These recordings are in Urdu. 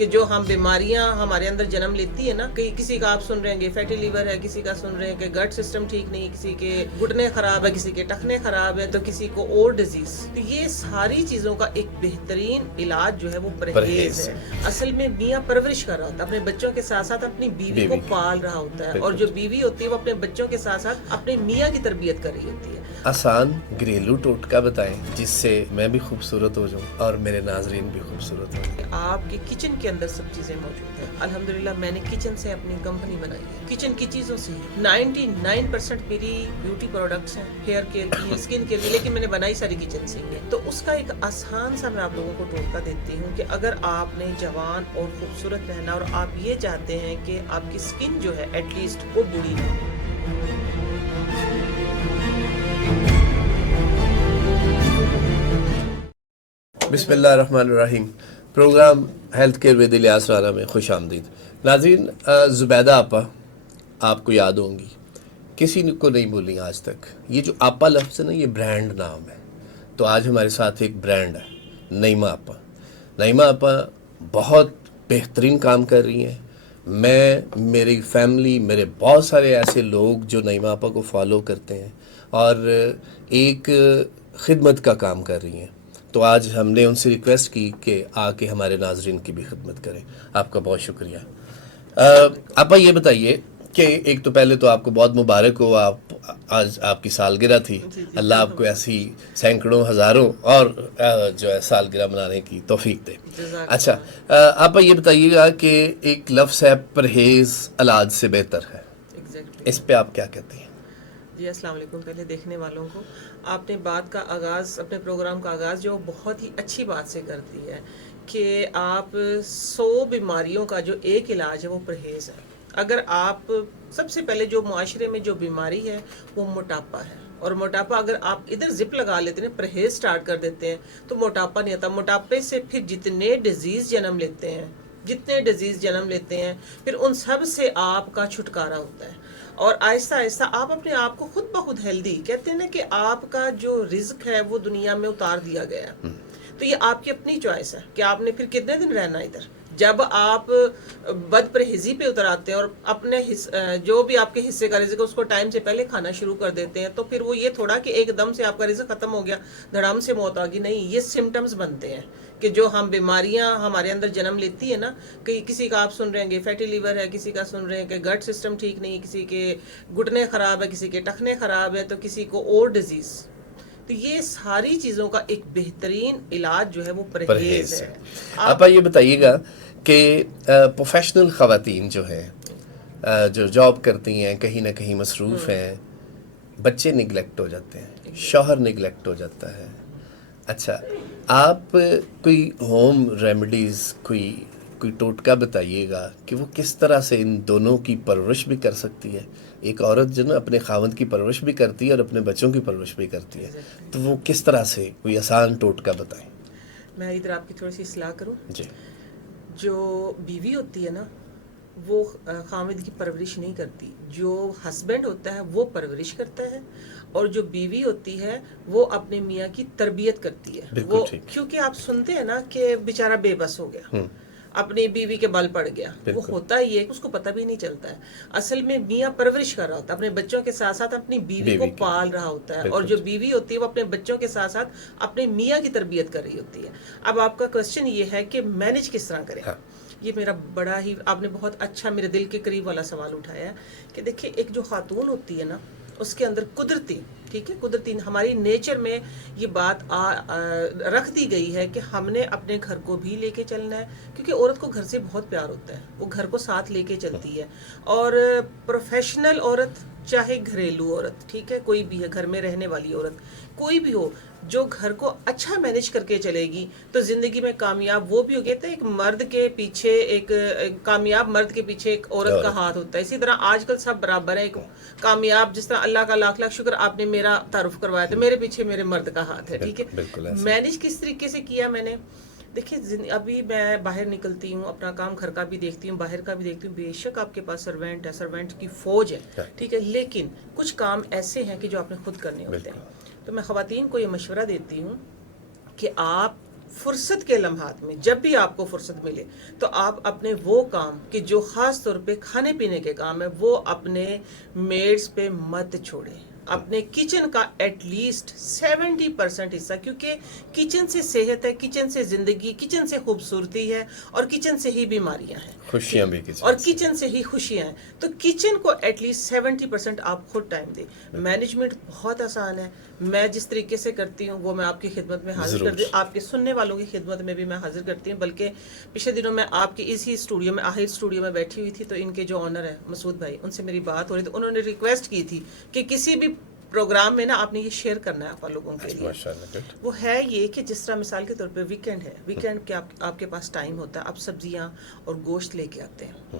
کہ جو ہم بیماریاں ہمارے اندر جنم لیتی ہے نا، کہ کسی کا آپ سن رہے ہیں فیٹی لیور ہے، کسی کا سن رہے ہیں کہ گٹ سسٹم ٹھیک نہیں، کسی کے گھٹنے خراب ہے، کسی کے ٹخنے خراب ہے، تو کسی کو اور ڈیزیز. تو یہ ساری چیزوں کا ایک بہترین علاج جو ہے وہ پرہیز ہے. اصل میں میاں پرورش کر رہا ہوتا ہے، اپنے بچوں کے ساتھ ساتھ اپنی بیوی کو پال رہا ہوتا ہے، اور جو بیوی ہوتی ہے وہ اپنے بچوں کے ساتھ ساتھ اپنے میاں کی تربیت کر رہی ہوتی ہے. آسان گھریلو ٹوٹکا بتائیں جس سے میں بھی خوبصورت ہو جاؤں اور میرے ناظرین بھی خوبصورت ہو جائیں. آپ کے کچن کے اندر سب چیزیں موجود ہیں. الحمدللہ میں نے کچن سے اپنی کمپنی بنائی ہے، کچن کی چیزوں سے 99% میری بیوٹی پروڈکٹس ہیں، ہیئر کیئر کی، اسکن کیئر کی، لیکن میں نے بنائی ساری کچن سے ہی ہے. تو اس کا ایک آسان سا میں آپ لوگوں کو ٹوٹکا دیتی ہوں کہ اگر آپ نے جوان اور خوبصورت رہنا اور آپ یہ چاہتے ہیں کہ آپ کی اسکن جو ہے ایٹ لیسٹ وہ بری نہ ہو. بسم اللہ الرحمن الرحیم. Program health care with Ilyas Rana میں خوش آمدید. ناظرین، زبیدہ آپا آپ کو یاد ہوں گی، کسی کو نہیں بھولی آج تک. یہ جو آپا لفظ ہے نا، یہ برانڈ نام ہے. تو آج ہمارے ساتھ ایک برانڈ ہے، نعیمہ آپا. نعیمہ آپا بہت بہترین کام کر رہی ہیں. میں، میری فیملی، میرے بہت سارے ایسے لوگ جو نعیمہ آپا کو فالو کرتے ہیں اور ایک خدمت کا کام کر رہی ہیں. تو آج ہم نے ان سے ریکویسٹ کی کہ آ کے ہمارے ناظرین کی بھی خدمت کریں. آپ کا بہت شکریہ. آپا یہ بتائیے کہ ایک تو پہلے تو آپ کو بہت مبارک ہو، آج آپ کی سالگرہ تھی. اللہ آپ کو ایسی سینکڑوں ہزاروں اور جو ہے سالگرہ منانے کی توفیق دے. اچھا آپا یہ بتائیے گا کہ ایک لفظ ہے پرہیز علاج سے بہتر ہے، اس پہ آپ کیا کہتے ہیں؟ جی السلام علیکم. پہلے دیکھنے والوں کو، آپ نے بات کا آغاز، اپنے پروگرام کا آغاز جو بہت ہی اچھی بات سے کرتی ہے کہ آپ 100 بیماریوں کا جو ایک علاج ہے وہ پرہیز ہے. اگر آپ سب سے پہلے جو معاشرے میں جو بیماری ہے وہ موٹاپا ہے، اور موٹاپا اگر آپ ادھر زپ لگا لیتے ہیں، پرہیز سٹارٹ کر دیتے ہیں تو موٹاپا نہیں آتا. موٹاپے سے پھر جتنے ڈیزیز جنم لیتے ہیں، پھر ان سب سے آپ کا چھٹکارا ہوتا ہے. اور آہستہ آہستہ آپ اپنے آپ کو خود بخود ہیلدی کہتے ہیں نا کہ آپ کا جو رزق ہے وہ دنیا میں اتار دیا گیا. تو یہ آپ کی اپنی چوائس ہے کہ آپ نے پھر کتنے دن رہنا ادھر. جب آپ بد پرہیزی پہ اتر آتے ہیں اور اپنے جو بھی آپ کے حصے کا رزق ہے اس کو ٹائم سے پہلے کھانا شروع کر دیتے ہیں، تو پھر وہ یہ تھوڑا کہ ایک دم سے آپ کا رزق ختم ہو گیا، دھڑام سے موت آ گئی. نہیں، یہ سمٹمز بنتے ہیں کہ جو ہم بیماریاں ہمارے اندر جنم لیتی ہے نا، کہ کسی کا آپ سن رہے ہیں فیٹی لیور ہے، کسی کا سن رہے ہیں کہ گٹ سسٹم ٹھیک نہیں، کسی کے گھٹنے خراب ہے، کسی کے ٹخنے خراب ہے، تو کسی کو اور ڈیزیز. تو یہ ساری چیزوں کا ایک بہترین علاج جو ہے وہ پرہیز ہے. آپ یہ بتائیے گا کہ پروفیشنل خواتین جو ہیں، جو جاب کرتی ہیں، کہیں نہ کہیں مصروف ہیں، بچے نگلیکٹ ہو جاتے ہیں، شوہر نگلیکٹ ہو جاتا ہے. اچھا آپ کوئی ہوم ریمیڈیز، کوئی ٹوٹکا بتائیے گا کہ وہ کس طرح سے ان دونوں کی پرورش بھی کر سکتی ہے. ایک عورت جو نا اپنے خاوند کی پرورش بھی کرتی ہے اور اپنے بچوں کی پرورش بھی کرتی ہے، تو وہ کس طرح سے کوئی آسان ٹوٹکا بتائیں. میں ادھر آپ کی تھوڑی سی اصلاح کروں. جی. جو بیوی ہوتی ہے نا وہ خاوند کی پرورش نہیں کرتی، جو ہسبینڈ ہوتا ہے وہ پرورش کرتا ہے، اور جو بیوی ہوتی ہے وہ اپنے میاں کی تربیت کرتی ہے. وہ کیونکہ آپ سنتے ہیں نا کہ بیچارہ بے بس ہو گیا، اپنی بیوی کے بل پڑ گیا. وہ ہوتا ہی ہے، اس کو پتہ بھی نہیں چلتا ہے. اصل میں میاں پرورش کر رہا ہوتا ہے، اپنے بچوں کے ساتھ ساتھ اپنی بیوی کو پال رہا ہوتا ہے، اور جو بیوی ہوتی ہے وہ اپنے بچوں کے ساتھ ساتھ اپنے میاں کی تربیت کر رہی ہوتی ہے. اب آپ کا کوشچن یہ ہے کہ مینج کس طرح کریں. یہ میرا بڑا ہی، آپ نے بہت اچھا میرے دل کے قریب والا سوال اٹھایا ہے کہ دیکھیں ایک جو خاتون ہوتی ہے نا اس کے اندر قدرتی، ٹھیک ہے، قدرتی ہماری نیچر میں یہ بات رکھ دی گئی ہے کہ ہم نے اپنے گھر کو بھی لے کے چلنا ہے، کیونکہ عورت کو گھر سے بہت پیار ہوتا ہے، وہ گھر کو ساتھ لے کے چلتی ہے. اور پروفیشنل عورت چاہے گھریلو عورت، ٹھیک ہے، کوئی بھی ہے، گھر میں رہنے والی عورت کوئی بھی ہو، جو گھر کو اچھا مینج کر کے چلے گی تو زندگی میں کامیاب وہ بھی ہو. کہتے ہیں ایک مرد کے پیچھے، ایک کامیاب مرد کے پیچھے ایک عورت کا ہاتھ ہوتا ہے. اسی طرح آج کل سب برابر ہے. ایک کامیاب، جس طرح اللہ کا لاکھ لاکھ شکر آپ نے میرا تعارف کروایا تھا، میرے پیچھے میرے مرد کا ہاتھ ہے. ٹھیک ہے، مینج کس طریقے سے کیا میں نے، دیکھیں ابھی میں باہر نکلتی ہوں، اپنا کام گھر کا بھی دیکھتی ہوں، باہر کا بھی دیکھتی ہوں. بے شک آپ کے پاس سرونٹ ہے، سرونٹ کی فوج ہے، ٹھیک ہے، لیکن کچھ کام ایسے ہیں کہ جو آپ نے خود کرنے ہوتے ہیں. تو میں خواتین کو یہ مشورہ دیتی ہوں کہ آپ فرصت کے لمحات میں جب بھی آپ کو فرصت ملے تو آپ اپنے وہ کام کہ جو خاص طور پہ کھانے پینے کے کام ہے وہ اپنے میڈس پہ مت چھوڑیں. اپنے کچن کا ایٹ لیسٹ 70% حصہ, کیونکہ کچن سے صحت ہے, کچن سے زندگی, کچن سے خوبصورتی ہے, اور کچن سے ہی بیماریاں ہیں, خوشیاں بھی کچن اور کچن سے ہی خوشیاں ہیں. تو کچن کو ایٹ لیسٹ 70% آپ خود ٹائم دیں. مینجمنٹ بہت آسان ہے, میں جس طریقے سے کرتی ہوں وہ میں آپ کی خدمت میں حاضر کرتی ہوں, آپ کے سننے والوں کی خدمت میں بھی میں حاضر کرتی ہوں. بلکہ پچھلے دنوں میں آپ کی اسی اسٹوڈیو میں, آہر اسٹوڈیو میں بیٹھی ہوئی تھی, تو ان کے جو آنر ہے مسعود بھائی, ان سے میری بات ہو رہی تھی. انہوں نے ریکویسٹ کی تھی کہ کسی بھی پروگرام میں نا آپ نے یہ شیئر کرنا ہے آپ لوگوں کے لیے. وہ ہے یہ کہ جس طرح مثال کے طور پہ ویکینڈ ہے, ویکینڈ کے آپ کے پاس ٹائم ہوتا ہے, آپ سبزیاں اور گوشت لے کے آتے ہیں,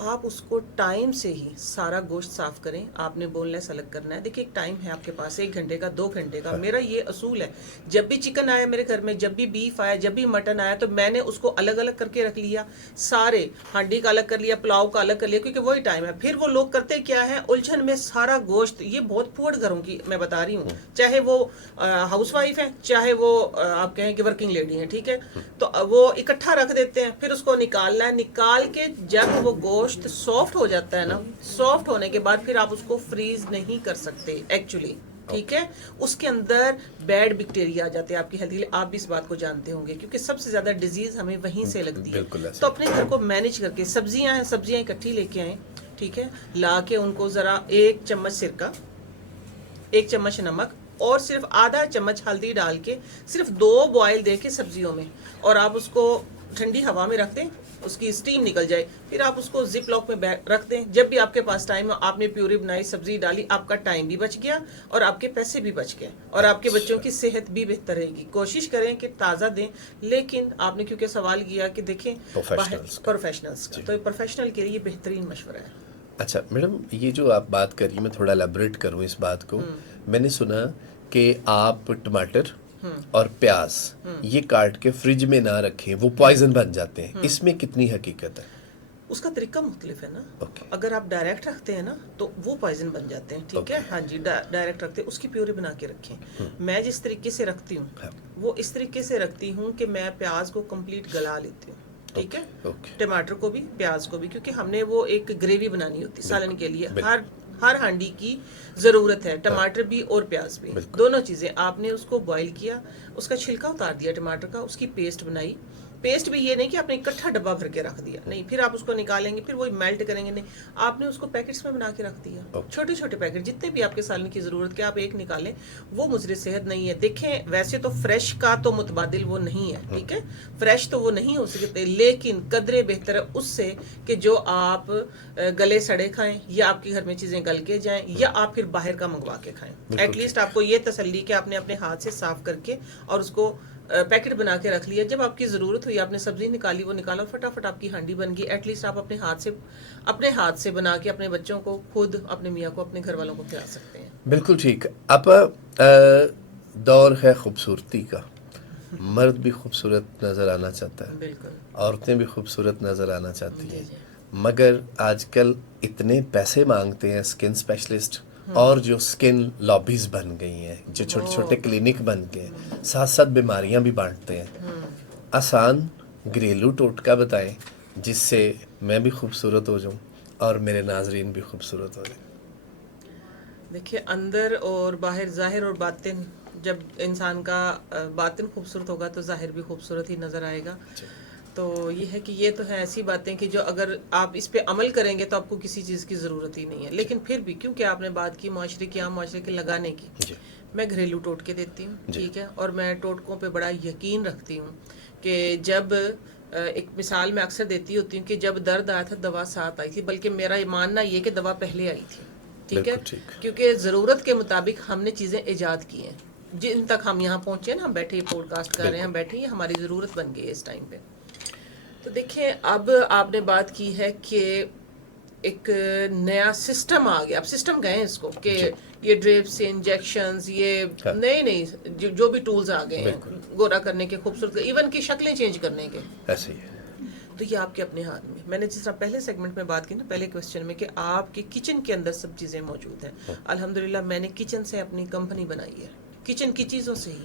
آپ اس کو ٹائم سے ہی سارا گوشت صاف کریں. آپ نے بون لیس الگ کرنا ہے. دیکھیے ایک ٹائم ہے آپ کے پاس, 1 گھنٹے کا, 2 گھنٹے کا. میرا یہ اصول ہے, جب بھی چکن آیا میرے گھر میں, جب بھی بیف آیا, جب بھی مٹن آیا, تو میں نے اس کو الگ الگ کر کے رکھ لیا. سارے ہانڈی کا الگ کر لیا, پلاؤ کا الگ کر لیا, کیونکہ وہی ٹائم ہے. پھر وہ لوگ کرتے کیا ہے, الجھن میں سارا گوشت, یہ بہت پور گھروں کی میں بتا رہی ہوں, چاہے وہ ہاؤس وائف ہیں, چاہے وہ آپ کہیں کہ ورکنگ لیڈی ہیں, ٹھیک ہے, تو وہ اکٹھا رکھ دیتے ہیں. پھر اس کو نکالنا ہے, نکال کے جب وہ گوشت سافٹ ہو جاتا ہے نا, سافٹ ہونے کے بعد پھر آپ اس کو فریز نہیں کر سکتے ایکچولی, ٹھیک ہے. اس کے اندر بیڈ بیکٹیریا آ جاتے ہیں آپ کی ہیلتھ کے لیے. آپ بھی اس بات کو جانتے ہوں گے, کیونکہ سب سے زیادہ ڈیزیز ہمیں وہیں سے لگتی ہے. تو اپنے گھر کو مینیج کر کے, سبزیاں ہیں, سبزیاں اکٹھی لے کے آئیں, ٹھیک ہے, لا کے ان کو ذرا 1 چمچ سرکہ, 1 چمچ نمک, اور صرف آدھا چمچ ہلدی ڈال کے صرف 2 بوائل دے کے سبزیوں میں, اور آپ اس کو ٹھنڈی ہوا میں رکھ دیں, اس کی اسٹیم نکل جائے. پھر آپ اس کو زپ لاک میں رکھ دیں. جب بھی آپ کے پاس ٹائم ہو, آپ نے پیوری بنائی, سبزی ڈالی, آپ کا ٹائم بھی بچ گیا اور آپ کے پیسے بھی بچ گئے, اور آپ کے بچوں کی صحت بھی بہتر رہے گی. کوشش کریں کہ تازہ دیں. لیکن آپ نے کیونکہ سوال کیا کہ دیکھیں پروفیشنلز کا, تو پروفیشنل کے لیے بہترین مشورہ ہے. اچھا میڈم, یہ جو آپ بات کری, میں تھوڑا ایلیبریٹ کروں اس بات کو. میں نے سنا کہ آپ ٹماٹر اور پیاز یہ کاٹ کے فریج میں نہ رکھیں, وہ پوائزن بن جاتے ہیں. اس میں کتنی حقیقت ہے؟ اس کا طریقہ مختلف ہے نا. اگر آپ ڈائریکٹ رکھتے ہیں نا تو وہ پوائزن بن جاتے ہیں, ٹھیک ہے. ہاں جی, ڈائریکٹ رکھتے ہیں, اس کی پیوری بنا کے رکھیں. میں جس طریقے سے رکھتی ہوں وہ اس طریقے سے رکھتی ہوں کہ میں پیاز کو کمپلیٹ گلا لیتی ہوں, ٹھیک ہے, ٹماٹر کو بھی, پیاز کو بھی, کیونکہ ہم نے وہ ایک گریوی بنانی ہوتی سالن کے لیے. ہر ہانڈی کی ضرورت ہے, ٹماٹر بھی اور پیاز بھی, دونوں چیزیں. آپ نے اس کو بوائل کیا, اس کا چھلکا اتار دیا ٹماٹر کا, اس کی پیسٹ بنائی. پیسٹ بھی یہ نہیں کہ آپ نے اکٹھا ڈبہ بھر کے رکھ دیا, نہیں, پھر آپ اس کو نکالیں گے, پھر وہ میلٹ کریں گے, نہیں, آپ نے اس کو پیکٹس میں بنا کے رکھ دیا. چھوٹے چھوٹے پیکٹ, جتنے بھی آپ کے سالن کی ضرورت کے, آپ ایک نکالیں. وہ مضر صحت نہیں ہے. دیکھیں ویسے تو فریش کا تو متبادل وہ نہیں ہے, ٹھیک ہے, فریش تو وہ نہیں ہو سکتے, لیکن قدرے بہتر ہے اس سے کہ جو آپ گلے سڑے کھائیں, یا آپ کے گھر میں چیزیں گل کے جائیں, یا آپ پھر باہر کا منگوا کے کھائیں. ایٹ لیسٹ آپ کو یہ تسلی کہ آپ نے اپنے ہاتھ سے صاف کر کے اور اس کو پیکٹ بنا کے رکھ لیا. جب آپ کی ضرورت ہوئی, آپ نے سبزی نکالی, وہ نکالا, فٹافٹ آپ کی ہانڈی بن گئی. ایٹ لیسٹ آپ اپنے ہاتھ سے بنا کے اپنے بچوں کو, خود اپنے میاں کو, اپنے گھر والوں کو کھلا سکتے ہیں. بالکل ٹھیک. اب دور ہے خوبصورتی کا, مرد بھی خوبصورت نظر آنا چاہتا ہے, بالکل, عورتیں بھی خوبصورت نظر آنا چاہتی ہیں, مگر آج کل اتنے پیسے مانگتے ہیں اسکن اسپیشلسٹ, اور جو اسکن لابیز بن گئی ہیں, جو چھوٹے چھوٹے کلینک بن گئے ہیں, ساتھ ساتھ بیماریاں بھی بانٹتے ہیں. آسان گھریلو ٹوٹکا بتائیں جس سے میں بھی خوبصورت ہو جاؤں اور میرے ناظرین بھی خوبصورت ہو جائیں. دیکھیے اندر اور باہر, ظاہر اور باطن, جب انسان کا باطن خوبصورت ہوگا تو ظاہر بھی خوبصورت ہی نظر آئے گا. تو یہ ہے کہ یہ تو ہے ایسی باتیں کہ جو اگر آپ اس پہ عمل کریں گے تو آپ کو کسی چیز کی ضرورت ہی نہیں ہے. لیکن پھر بھی کیونکہ آپ نے بات کی معاشرے کی, عام معاشرے کے لگانے کی, میں گھریلو ٹوٹکے دیتی ہوں, ٹھیک ہے, اور میں ٹوٹکوں پہ بڑا یقین رکھتی ہوں کہ جب ایک مثال میں اکثر دیتی ہوتی ہوں کہ جب درد آیا تھا دوا ساتھ آئی تھی, بلکہ میرا ماننا یہ کہ دوا پہلے آئی تھی, ٹھیک ہے, کیونکہ ضرورت کے مطابق ہم نے چیزیں ایجاد کی ہیں. جن تک ہم یہاں پہنچے نا, ہم بیٹھے پوڈ کاسٹ کر رہے ہیں, ہم بیٹھے, یہ ہماری ضرورت بن گئی ہے اس ٹائم پہ. تو دیکھیں اب آپ نے بات کی ہے کہ ایک نیا سسٹم آ گیا. اب سسٹم کہیں اس کو کہ یہ ڈرپس, انجیکشنز, یہ نہیں جو بھی ٹولز آ گئے ہیں گورا کرنے کے, خوبصورت, ایون کی شکلیں چینج کرنے کے, ایسے ہی ہے. تو یہ آپ کے اپنے ہاتھ میں. میں نے جس طرح پہلے سیگمنٹ میں بات کی نا, پہلے کوسچن میں, کہ آپ کے کچن کے اندر سب چیزیں موجود ہیں. الحمدللہ میں نے کچن سے اپنی کمپنی بنائی ہے, کچن کی چیزوں سے ہی.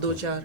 2-4,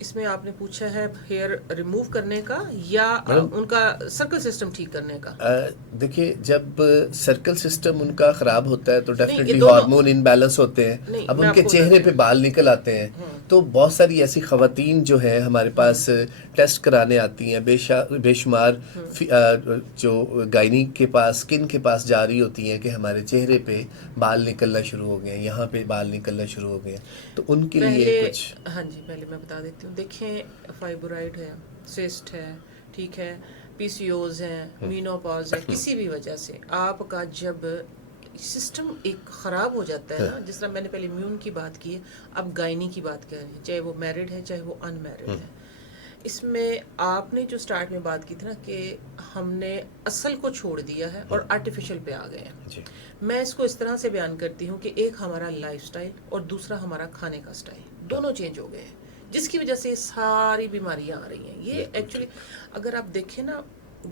اس میں آپ نے پوچھا ہے ہیئر ریموو کرنے کا یا ان کا سرکل سسٹم ٹھیک کرنے کا؟ دیکھیے جب سرکل سسٹم ان کا خراب ہوتا ہے تو یہ ڈیفینیٹلی دونوں- ہارمون ان بیلنس ہوتے ہیں. نہیں، اب میں ان آپ کے کو چہرے بتاتی پہ ہوں. بال نکل آتے ہیں تو بہت ساری ایسی خواتین جو ہیں ہمارے پاس ٹیسٹ کرانے آتی ہیں، بے شمار جو گائنی کے پاس، اسکن کے پاس جا رہی ہوتی ہیں کہ ہمارے چہرے پہ بال نکلنا شروع ہو گئے ہیں، یہاں پہ بال نکلنا شروع ہو گئے ہیں، تو ان کے لیے پہلے کچھ ہاں جی پہلے میں بتا دیتی ہوں. دیکھیں فائبرائڈ ہے، سسٹ ہے، ٹھیک ہے، پی سی اوز ہیں، مینوپاز ہے، کسی بھی وجہ سے آپ کا جب سسٹم ایک خراب ہو جاتا ہے نا، جس طرح میں نے پہلے امیون کی بات کی ہے، اب گائنی کی بات کر رہے ہیں، چاہے وہ میرڈ ہے چاہے وہ ان میرڈ ہے. اس میں آپ نے جو سٹارٹ میں بات کی تھی نا کہ ہم نے اصل کو چھوڑ دیا ہے اور آرٹیفیشل پہ آ گئے ہیں. جی میں اس کو اس طرح سے بیان کرتی ہوں کہ ایک ہمارا لائف سٹائل اور دوسرا ہمارا کھانے کا سٹائل، دونوں چینج ہو گئے ہیں، جس کی وجہ سے یہ ساری بیماریاں آ رہی ہیں. یہ ایکچولی اگر آپ دیکھیں نا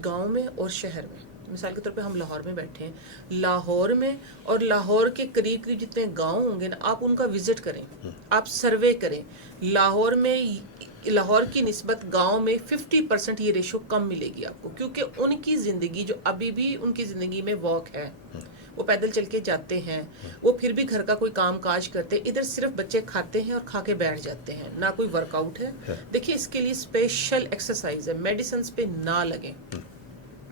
گاؤں میں اور شہر میں، مثال کے طور پہ ہم لاہور میں بیٹھے ہیں، لاہور میں اور لاہور کے قریب قریب جتنے گاؤں ہوں گے نا، آپ ان کا وزٹ کریں، آپ سروے کریں. لاہور میں، لاہور کی نسبت گاؤں میں 50% یہ ریشو کم ملے گی آپ کو، کیونکہ ان کی زندگی جو ابھی بھی ان کی زندگی میں واک ہے، وہ پیدل چل کے جاتے ہیں، وہ پھر بھی گھر کا کوئی کام کاج کرتے ہیں. ادھر صرف بچے کھاتے ہیں اور کھا کے بیٹھ جاتے ہیں، نہ کوئی ورک آؤٹ ہے. دیکھیے اس کے لیے اسپیشل ایکسرسائز ہے، میڈیسنس پہ نہ لگیں.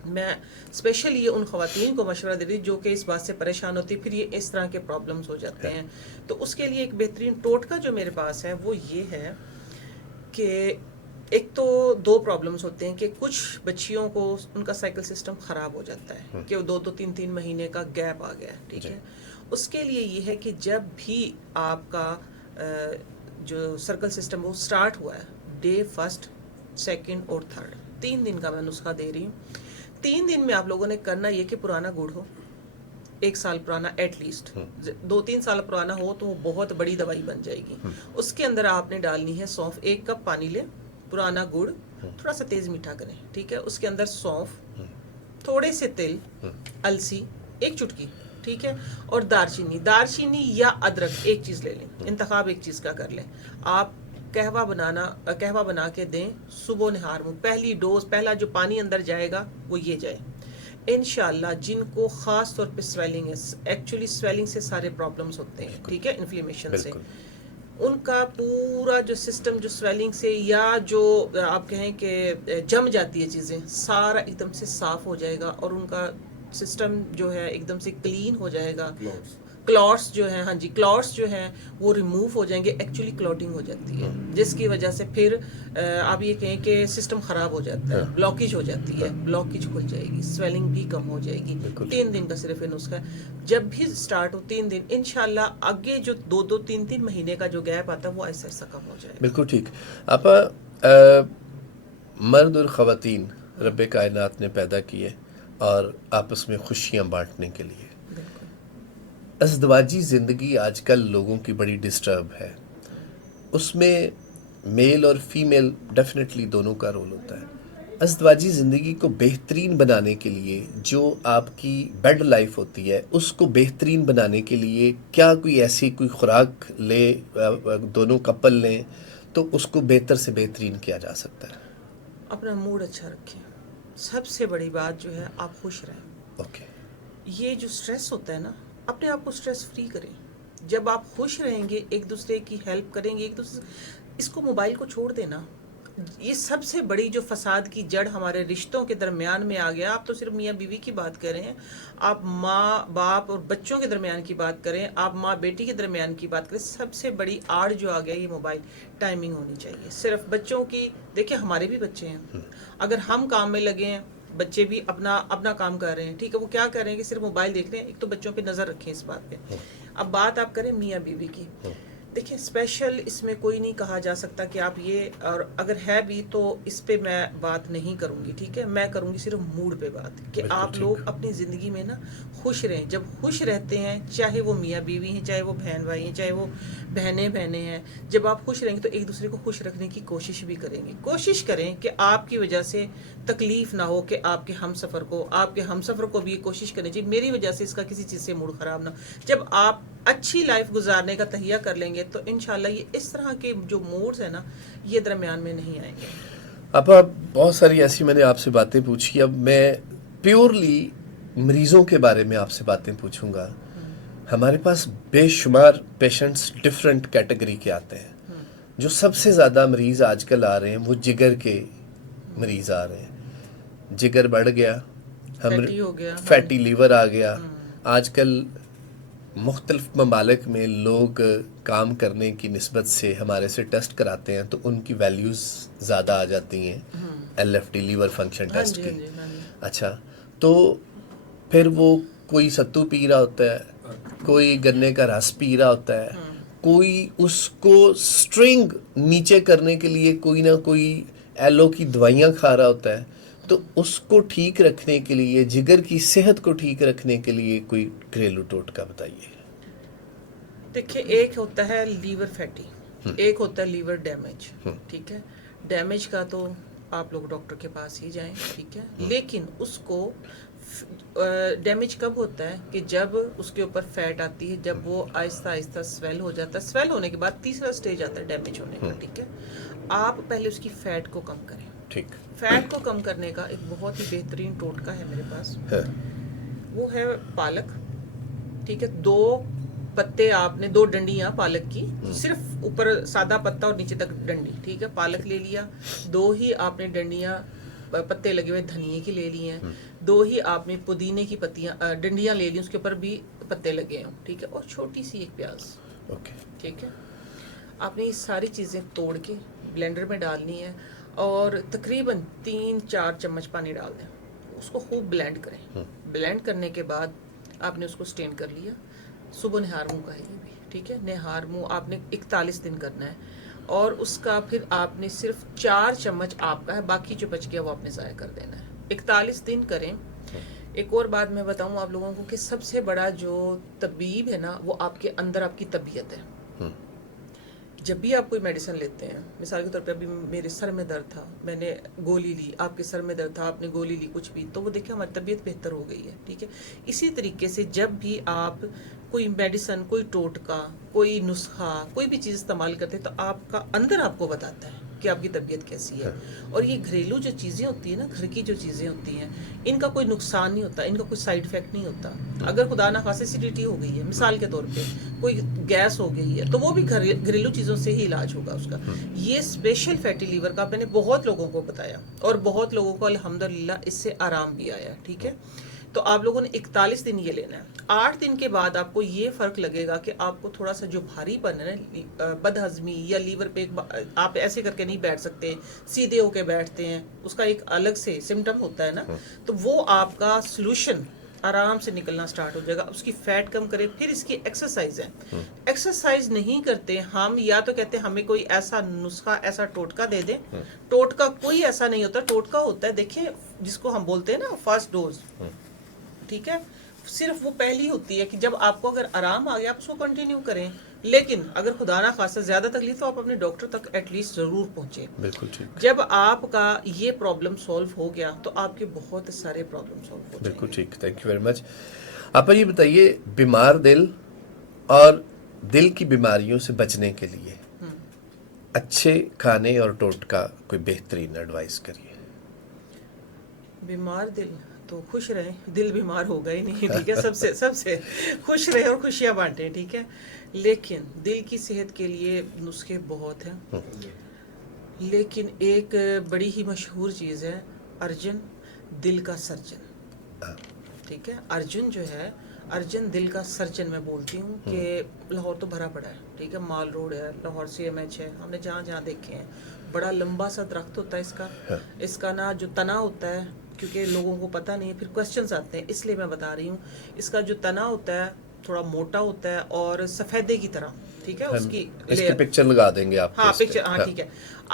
میں اسپیشل یہ ان خواتین کو مشورہ دے رہی جو کہ اس بات سے پریشان ہوتی پھر یہ اس طرح کے پرابلمز ہو جاتے ہیں. تو اس کے لیے ایک بہترین ٹوٹکا جو میرے پاس ہے وہ یہ ہے کہ ایک تو دو پرابلمز ہوتے ہیں کہ کچھ بچیوں کو ان کا سائیکل سسٹم خراب ہو جاتا ہے کہ وہ 2-3 مہینے کا گیپ آ گیا ہے، ٹھیک ہے. اس کے لیے یہ ہے کہ جب بھی آپ کا جو سرکل سسٹم وہ سٹارٹ ہوا ہے، ڈے 1، 2 اور 3 3 دن کا میں نسخہ دے رہی ہوں. 3 دن میں آپ لوگوں نے کرنا یہ کہ پرانا گڑ ہو، 1 سال پرانا ایٹ لیسٹ، 2-3 سال پرانا ہو تو وہ بہت بڑی دوائی بن جائے گی. اس کے اندر آپ نے ڈالنی ہے سونف، 1 کپ پانی لیں، پرانا گڑ تھوڑا سا تیز میٹھا کریں، ٹھیک ہے. اس کے اندر سونف، تھوڑے سے تل، السی 1 چٹکی، ٹھیک ہے، اور دارچینی یا ادرک 1 چیز لے لیں، انتخاب 1 چیز کا کر لیں. آپ قہوہ بنا کے دیں صبح نہار میں. پہلی ڈوز، پہلا جو پانی اندر جائے گا وہ یہ جائے. انشاءاللہ جن کو خاص طور پہ سویلنگ ہے، ایکچولی سویلنگ سے سارے پرابلمز ہوتے ہیں، ٹھیک ہے، انفلیمیشن سے، ان کا پورا جو سسٹم جو سویلنگ سے یا جو آپ کہیں کہ جم جاتی ہے چیزیں، سارا ایک دم سے صاف ہو جائے گا اور ان کا سسٹم جو ہے ایک دم سے کلین ہو جائے گا. کلوٹس جو ہیں، ہاں جی کلوٹس جو ہیں وہ ریموو ہو جائیں گے. ایکچولی کلوٹنگ ہو جاتی ہے جس کی وجہ سے پھر آپ یہ کہیں کہ سسٹم خراب ہو جاتا ہے، بلاکیج ہو جاتی ہے، بلاکیج کھل جائے گی، سویلنگ بھی کم ہو جائے گی. 3 دن کا صرف یہ نسخہ ہے. جب بھی سٹارٹ ہو 3 دن، انشاءاللہ آگے جو 2-3 مہینے کا جو گیپ آتا ہے وہ ایسا ایسا کم ہو جائے گا. بالکل ٹھیک. آپا مرد اور خواتین رب کائنات نے پیدا کیے اور آپس میں خوشیاں بانٹنے کے لیے. ازدواجی زندگی آج کل لوگوں کی بڑی ڈسٹرب ہے. اس میں میل اور فیمیل ڈیفینیٹلی دونوں کا رول ہوتا ہے. ازدواجی زندگی کو بہترین بنانے کے لیے جو آپ کی بیڈ لائف ہوتی ہے اس کو بہترین بنانے کے لیے کیا کوئی ایسی کوئی خوراک لے، دونوں کپل لیں تو اس کو بہتر سے بہترین کیا جا سکتا ہے؟ اپنا موڈ اچھا رکھیں. سب سے بڑی بات جو ہے آپ خوش رہیں. اوکے. یہ جو سٹریس ہوتا ہے نا، اپنے آپ کو سٹریس فری کریں. جب آپ خوش رہیں گے، ایک دوسرے کی ہیلپ کریں گے، ایک دوسرے اس کو موبائل کو چھوڑ دینا. یہ سب سے بڑی جو فساد کی جڑ ہمارے رشتوں کے درمیان میں آ گیا. آپ تو صرف میاں بیوی کی بات کریں، آپ ماں باپ اور بچوں کے درمیان کی بات کریں، آپ ماں بیٹی کے درمیان کی بات کریں، سب سے بڑی آڑ جو آ گیا یہ موبائل. ٹائمنگ ہونی چاہیے صرف بچوں کی. دیکھیں ہمارے بھی بچے ہیں، اگر ہم کام میں لگے ہیں، بچے بھی اپنا کام کر رہے ہیں، ٹھیک ہے، وہ کیا کر رہے ہیں کہ صرف موبائل دیکھ رہے ہیں. ایک تو بچوں پہ نظر رکھیں اس بات پہ. اب بات آپ کریں میاں بیوی کی. دیکھیں اسپیشل اس میں کوئی نہیں کہا جا سکتا کہ آپ یہ، اور اگر ہے بھی تو اس پہ میں بات نہیں کروں گی، ٹھیک ہے. میں کروں گی صرف موڈ پہ بات کہ آپ لوگ اپنی زندگی میں نا خوش رہیں. جب خوش رہتے ہیں، چاہے وہ میاں بیوی ہیں، چاہے وہ بہن بھائی ہیں، چاہے وہ بہنیں ہیں، جب آپ خوش رہیں گے تو ایک دوسرے کو خوش رکھنے کی کوشش بھی کریں گے. کوشش کریں کہ آپ کی وجہ سے تکلیف نہ ہو، کہ آپ کے ہم سفر کو بھی یہ کوشش کرنی چاہیے میری وجہ سے اس کا کسی چیز سے موڈ خراب نہ. جب آپ اچھی لائف گزارنے کا تہیہ کر لیں گے تو انشاءاللہ یہ اس طرح کے جو موڈز ہیں نا یہ درمیان میں نہیں آئیں گے. اب بہت ساری ایسی میں نے آپ سے باتیں پوچھی. اب میں پیورلی مریضوں کے بارے میں آپ سے باتیں پوچھوں گا. ہمارے پاس بے شمار پیشنٹس ڈفرینٹ کیٹیگری کے آتے ہیں. جو سب سے زیادہ مریض آج کل آ رہے ہیں وہ جگر کے مریض آ رہے ہیں. جگر بڑھ گیا, فیٹی ہو گیا, فیٹی لیور آ گیا. آج کل مختلف ممالک میں لوگ کام کرنے کی نسبت سے ہمارے سے ٹیسٹ کراتے ہیں تو ان کی ویلیوز زیادہ آ جاتی ہیں L F T liver function test کی. اچھا, تو پھر وہ کوئی ستو پی رہا ہوتا ہے, کوئی گنے کا رس پی رہا ہوتا ہے, کوئی اس کو سٹرنگ نیچے کرنے کے لیے کوئی نہ کوئی ایلو کی دوائیاں کھا رہا ہوتا ہے. تو اس کو ٹھیک رکھنے کے لیے, جگر کی صحت کو ٹھیک رکھنے کے لیے کوئی گھریلو ٹوٹکا بتائیے. دیکھیے, ایک ہوتا ہے لیور فیٹی, ایک ہوتا ہے لیور ڈیمیج. ٹھیک ہے, ڈیمیج کا تو آپ لوگ ڈاکٹر کے پاس ہی جائیں. ٹھیک ہے, لیکن اس کو ڈیمیج کب ہوتا ہے کہ جب اس کے اوپر فیٹ آتی ہے, جب وہ آہستہ آہستہ سویل ہو جاتا ہے. سویل ہونے کے بعد تیسرا سٹیج آتا ہے ڈیمیج ہونے کا. ٹھیک ہے, آپ پہلے اس کی فیٹ کو کم کریں. ٹھیک, فیٹ کو کم کرنے کا ایک بہت ہی بہترین ٹوٹکا ہے میرے پاس, وہ ہے پالک. ٹھیک ہے, 2 پتے آپ نے, 2 ڈنڈیاں پالک کی, صرف اوپر سادہ پتا اور نیچے تک ڈنڈی. ٹھیک ہے, پالک لے لیا. 2 ہی آپ نے ڈنڈیاں پتے لگے ہوئے دھنیے کی لے لی ہیں. 2 ہی آپ نے پودینے کی پتیاں ڈنڈیاں لے لی, اس کے اوپر بھی پتے لگے ہوں. ٹھیک ہے, اور چھوٹی سی ایک پیاز. ٹھیک ہے, آپ نے یہ ساری چیزیں توڑ کے بلینڈر میں ڈالنی ہے اور تقریباً 3-4 چمچ پانی ڈال دیں. اس کو خوب بلینڈ کریں. بلینڈ کرنے کے بعد آپ نے اس کو سٹین کر لیا. صبح نہار منہ کا ہے یہ بھی. ٹھیک ہے, نہار منہ آپ نے 41 دن کرنا ہے, اور اس کا پھر آپ نے صرف 4 چمچ آپ کا ہے, باقی جو بچ گیا وہ آپ نے ضائع کر دینا ہے. 41 دن کریں. ایک اور بات میں بتاؤں آپ لوگوں کو کہ سب سے بڑا جو طبیب ہے نا وہ آپ کے اندر آپ کی طبیعت ہے. جب بھی آپ کوئی میڈیسن لیتے ہیں, مثال کے طور پہ ابھی میرے سر میں درد تھا, میں نے گولی لی, آپ کے سر میں درد تھا, آپ نے گولی لی, کچھ بھی, تو وہ دیکھیں ہماری طبیعت بہتر ہو گئی ہے. ٹھیک ہے, اسی طریقے سے جب بھی آپ کوئی میڈیسن, کوئی ٹوٹکا, کوئی نسخہ, کوئی بھی چیز استعمال کرتے ہیں تو آپ کا اندر آپ کو بتاتا ہے کہ آپ کی طبیعت کیسی ہے. اور یہ گھریلو جو چیزیں ہوتی ہیں نا, گھر کی جو چیزیں ہوتی ہیں, ان کا کوئی نقصان نہیں ہوتا, ان کا کوئی سائیڈ افیکٹ نہیں ہوتا. اگر خدا نخواستہ ایسیڈیٹی ہو گئی ہے مثال کے طور پہ, کوئی گیس ہو گئی ہے, تو وہ بھی گھریلو چیزوں سے ہی علاج ہوگا اس کا. یہ اسپیشل فیٹی لیور کا میں نے بہت لوگوں کو بتایا, اور بہت لوگوں کو الحمدللہ اس سے آرام بھی آیا. ٹھیک ہے, تو آپ لوگوں نے 41 دن یہ لینا ہے. 8 دن کے بعد آپ کو یہ فرق لگے گا کہ آپ کو تھوڑا سا جو بھاری پن ہے نا, بد ہضمی یا لیور پہ, آپ ایسے کر کے نہیں بیٹھ سکتے, سیدھے ہو کے بیٹھتے ہیں, اس کا ایک الگ سے سمٹم ہوتا ہے نا, تو وہ آپ کا سلوشن آرام سے نکلنا سٹارٹ ہو جائے گا. اس کی فیٹ کم کرے. پھر اس کی ایکسرسائز ہے. ایکسرسائز نہیں کرتے ہم, یا تو کہتے ہیں ہمیں کوئی ایسا نسخہ, ایسا ٹوٹکا دے دیں. ٹوٹکا کوئی ایسا نہیں ہوتا. ٹوٹکا ہوتا ہے, دیکھیں جس کو ہم بولتے ہیں نا فرسٹ ڈوز. ٹھیک ہے, صرف وہ پہلی ہوتی ہے کہ جب آپ کو اگر آرام آ گیا آپ اس کو کنٹینیو کریں, لیکن اگر خدا نہ خواستہ زیادہ تکلیف تو آپ اپنے ڈاکٹر تک ایٹ لیسٹ ضرور پہنچیں. بالکل ٹھیک. جب آپ کا یہ پرابلم سولو ہو گیا تو آپ کے بہت سارے پرابلم سولو ہو جائیں گے. بالکل ٹھیک, تھینک یو ویری مچ. آپ یہ بتائیے, بیمار دل اور دل کی بیماریوں سے بچنے کے لیے اچھے کھانے اور ٹوٹکا کوئی بہترین ایڈوائز کریے. بیمار دل تو خوش رہیں, دل بیمار ہوگا ہی نہیں. ٹھیک ہے, سب سے خوش رہیں اور خوشیاں بانٹیں. ٹھیک ہے, لیکن دل کی صحت کے لیے نسخے بہت ہیں, لیکن ایک بڑی ہی مشہور چیز ہے ارجن, دل کا سرجن. ٹھیک ہے, ارجن جو ہے, ارجن دل کا سرجن میں بولتی ہوں کہ لاہور تو بھرا پڑا ہے. ٹھیک ہے, مال روڈ ہے, لاہور CMH ہے, ہم نے جہاں جہاں دیکھے ہیں, بڑا لمبا سا درخت ہوتا ہے اس کا نا جو تنا ہوتا ہے, کیونکہ لوگوں کو پتہ نہیں ہے, پھر کوسچنز آتے ہیں, اس لیے میں بتا رہی ہوں. اس کا جو تنا ہوتا ہے تھوڑا موٹا ہوتا ہے اور سفیدے کی طرح. ٹھیک ہے, اس کی پکچر لگا دیں گے آپ. ہاں پکچر, ہاں ٹھیک ہے.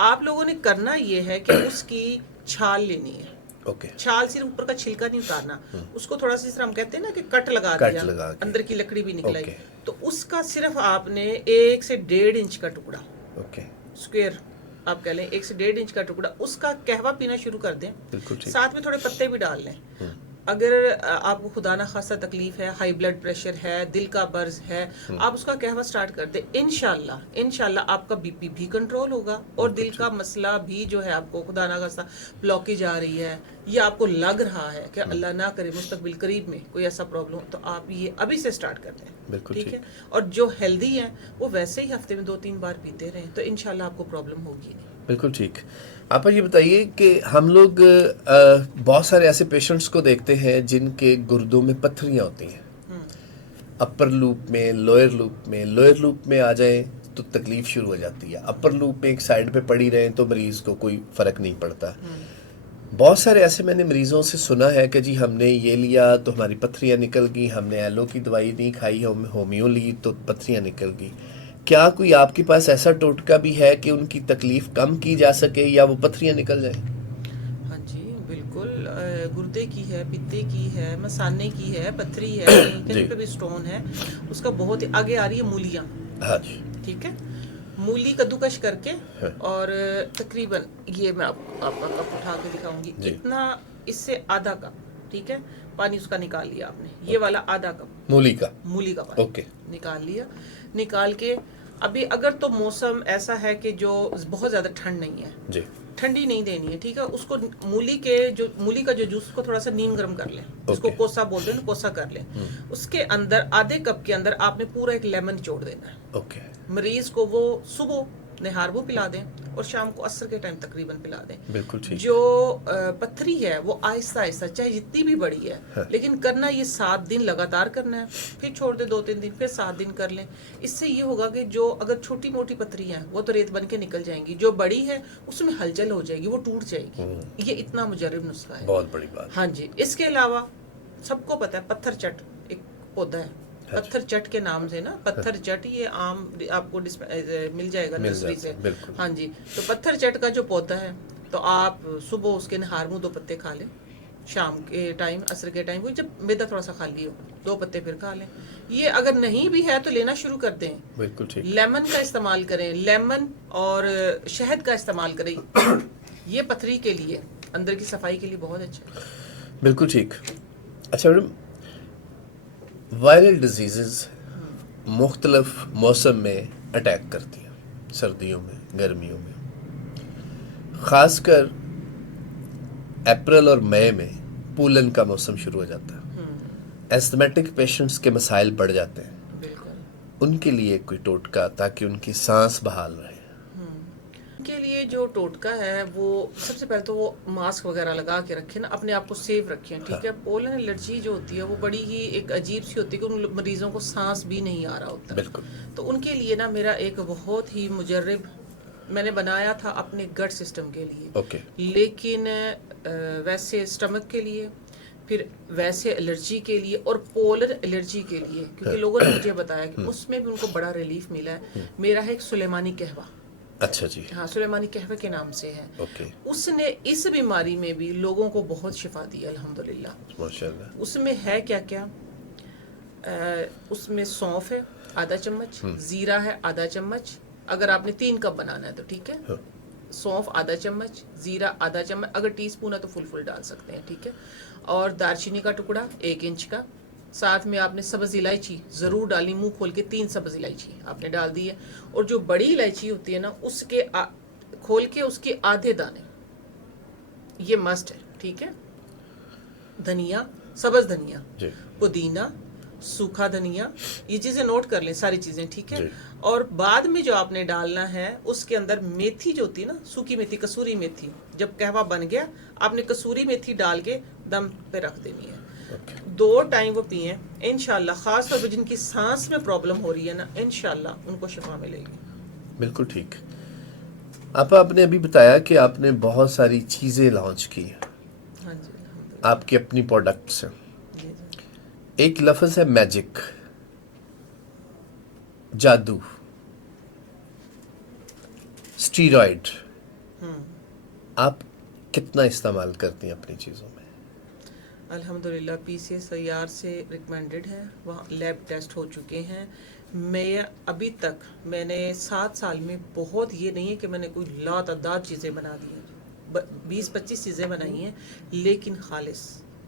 آپ لوگوں نے کرنا یہ ہے کہ اس کی چھال لینی ہے. چھال صرف اوپر کا چھلکا نہیں اتارنا, اس کو تھوڑا سا ہم کہتے ہیں نا کہ کٹ لگا دیا, اندر کی لکڑی بھی نکل آئی, تو اس کا صرف آپ نے 1 سے 1.5 انچ کا ٹکڑا, اسکوئر آپ کہہ لیں, 1 سے 1.5 انچ کا ٹکڑا, اس کا قہوہ پینا شروع کر دیں. ساتھ میں تھوڑے پتے بھی ڈال لیں. اگر آپ کو خدا نہ خواستہ تکلیف ہے, ہائی بلڈ پریشر ہے, دل کا برز ہے, آپ اس کا قہوہ سٹارٹ کر دیں, انشاءاللہ آپ کا بی پی بھی کنٹرول ہوگا, اور دل کا مسئلہ بھی جو ہے, آپ کو خدا نہ خواستہ بلاکیج آ رہی ہے یا آپ کو لگ رہا ہے کہ اللہ نہ کرے مستقبل قریب میں کوئی ایسا پرابلم ہو, تو آپ یہ ابھی سے سٹارٹ کر دیں, ٹھیک ہے. اور جو ہیلدی ہیں وہ ویسے ہی ہفتے میں 2-3 بار پیتے رہیں, تو انشاءاللہ آپ کو پرابلم ہوگی نہیں. بالکل ٹھیک. آپ یہ بتائیے کہ ہم لوگ بہت سارے ایسے پیشنٹس کو دیکھتے ہیں جن کے گردوں میں پتھریاں ہوتی ہیں, اپر لوپ میں, لوئر لوپ میں آ جائیں تو تکلیف شروع ہو جاتی ہے, اپر لوپ میں ایک سائڈ پہ پڑی رہیں تو مریض کو کوئی فرق نہیں پڑتا. بہت سارے ایسے میں نے مریضوں سے سنا ہے کہ جی ہم نے یہ لیا تو ہماری پتھریاں نکل گئی, ہم نے ایلو کی دوائی نہیں کھائی, ہومیو لی تو پتھریاں نکل گئی. کیا کوئی آپ کے پاس ایسا ٹوٹکا بھی ہے کہ ان کی تکلیف کم کی جا سکے یا وہ پتھریاں نکل جائیں؟ ہاں جی بالکل, گردے کی ہے, پتے کی ہے, مثانے کی ہے, پتھری ہے, کہیں پہ بھی سٹون ہے, اس کا بہت آگے آ رہی ہے مولیاں. ہاں جی, ٹھیک ہے, مولی کدوکش کر کے, اور تقریباً یہ میں آپ کا کپ اٹھا کے دکھاؤں گی, اتنا اس سے آدھا کپ, ٹھیک ہے, پانی اس کا نکال لیا آپ نے, یہ والا آدھا کپ مولی کا پانی نکال لیا. نکال کے ابھی اگر تو موسم ایسا ہے کہ جو بہت زیادہ ٹھنڈ نہیں ہے, ٹھنڈی نہیں دینی ہے, ٹھیک ہے, اس کو مولی کا جو جوس کو تھوڑا سا نیم گرم کر لیں, اس کو کوسا بولتے ہیں, کوسا کر لیں. اس کے اندر آدھے کپ کے اندر آپ نے پورا ایک لیمن نچوڑ دینا ہے. مریض کو وہ صبح نہار وہ پلا دیں اور شام کو عصر کے ٹائم تقریباً پلا دیں. جو پتھری ہے وہ آہستہ آہستہ, چاہے جتنی بھی بڑی ہے, لیکن کرنا یہ 7 دن لگاتار کرنا ہے, پھر چھوڑ دیں 2-3 دن, پھر 7 دن کر لیں. اس سے یہ ہوگا کہ جو اگر چھوٹی موٹی پتھری ہیں وہ تو ریت بن کے نکل جائیں گی, جو بڑی ہے اس میں ہلچل ہو جائے گی, وہ ٹوٹ جائے گی. یہ اتنا مجرب نسخہ ہے, بہت بڑی بات. ہاں جی. اس کے علاوہ سب کو پتہ ہے پتھر چٹ ایک پودا ہے, پتھر چٹ کے نام سے نا, پتھر چٹ یہ عام آپ کو مل جائے گا نرسری سے. ہاں جی, تو پتھر چٹ کا جو پودا ہے, تو آپ صبح اس کے نہار منہ 2 پتے کھا لیں, شام کے ٹائم عصر کے ٹائم جب میدا تھوڑا سا خالی ہو 2 پتے پھر کھا لیں. یہ اگر نہیں بھی ہے تو لینا شروع کر دیں. بالکل ٹھیک. لیمن کا استعمال کریں, لیمن اور شہد کا استعمال کریں, یہ پتھری کے لیے, اندر کی صفائی کے لیے بہت اچھا ہے. بالکل ٹھیک. اچھا میڈم, وائرل ڈیزیزز مختلف موسم میں اٹیک کرتی ہیں, سردیوں میں, گرمیوں میں, خاص کر اپریل اور مئی میں پولن کا موسم شروع ہو جاتا ہے, ایستمیٹک پیشنٹس کے مسائل بڑھ جاتے ہیں. ان کے لیے کوئی ٹوٹکا تاکہ ان کی سانس بحال رہے؟ کے لیے جو ٹوٹکا ہے وہ سب سے پہلے تو وہ ماسک وغیرہ لگا کے رکھیں نا, اپنے آپ کو سیف رکھیں, ٹھیک ہے. پولن الرجی جو ہوتی ہے وہ بڑی ہی ایک عجیب سی ہوتی ہے کہ ان مریضوں کو سانس بھی نہیں آ رہا ہوتا. بالکل. تو ان کے لیے نا میرا ایک بہت ہی مجرب میں نے بنایا تھا اپنے گٹ سسٹم کے لیے, لیکن ویسے سٹمک کے لیے, پھر ویسے الرجی کے لیے, اور پولر الرجی کے لیے, کیونکہ لوگوں نے مجھے بتایا کہ اس میں بھی ان کو بڑا ریلیف ملا ہے. میرا ہے ایک سلیمانی قہوہ. اچھا جی. ہاں, سلیمانی قہوے کے نام سے ہے. اس نے اس بیماری میں بھی لوگوں کو بہت شفا دی الحمدللہ. ماشاءاللہ. اس میں ہے کیا کیا, اس میں سونف ہے آدھا چمچ, زیرہ ہے آدھا چمچ, اگر آپ نے 3 کپ بنانا ہے تو ٹھیک ہے. سونف آدھا چمچ, زیرہ آدھا چمچ, اگر ٹی اسپون ہے تو فل ڈال سکتے ہیں, ٹھیک ہے. اور دارچینی کا ٹکڑا 1 انچ کا, ساتھ میں آپ نے سبز الائچی ضرور ڈالنی, منہ کھول کے 3 سبز الائچی آپ نے ڈال دی ہے. اور جو بڑی الائچی ہوتی ہے نا, اس کے کھول کے اس کے آدھے دانے, یہ مسٹ ہے, ٹھیک ہے. دھنیا, سبز دھنیا, پودینہ, سوکھا دھنیا, یہ چیزیں نوٹ کر لیں ساری چیزیں, ٹھیک ہے. اور بعد میں جو آپ نے ڈالنا ہے اس کے اندر میتھی جو ہوتی ہے نا, سوکھی میتھی, کسوری میتھی, جب قہوہ بن گیا آپ نے کسوری میتھی ڈال کے دم پہ رکھ دینی ہے. 2 ٹائم وہ پئیں انشاءاللہ. خاص طور پہ جن کی سانس میں پرابلم ہو رہی ہے نا, انشاءاللہ ان کو شفا ملے گی. بالکل ٹھیک. آپ نے ابھی بتایا کہ آپ نے بہت ساری چیزیں لانچ کی ہیں. ہاں جی, آپ کی اپنی پروڈکٹس ہیں. جی. ایک لفظ ہے میجک, جادو, اسٹیرائڈ, آپ کتنا استعمال کرتی ہیں اپنی چیزوں میں؟ الحمدللہ PCA سیار سے ریکمینڈڈ ہے, وہاں لیب ٹیسٹ ہو چکے ہیں. میں ابھی تک میں نے 7 سال میں بہت, یہ نہیں ہے کہ میں نے کوئی لاتعداد چیزیں بنا دی ہیں, 20-25 چیزیں بنائی ہیں, لیکن خالص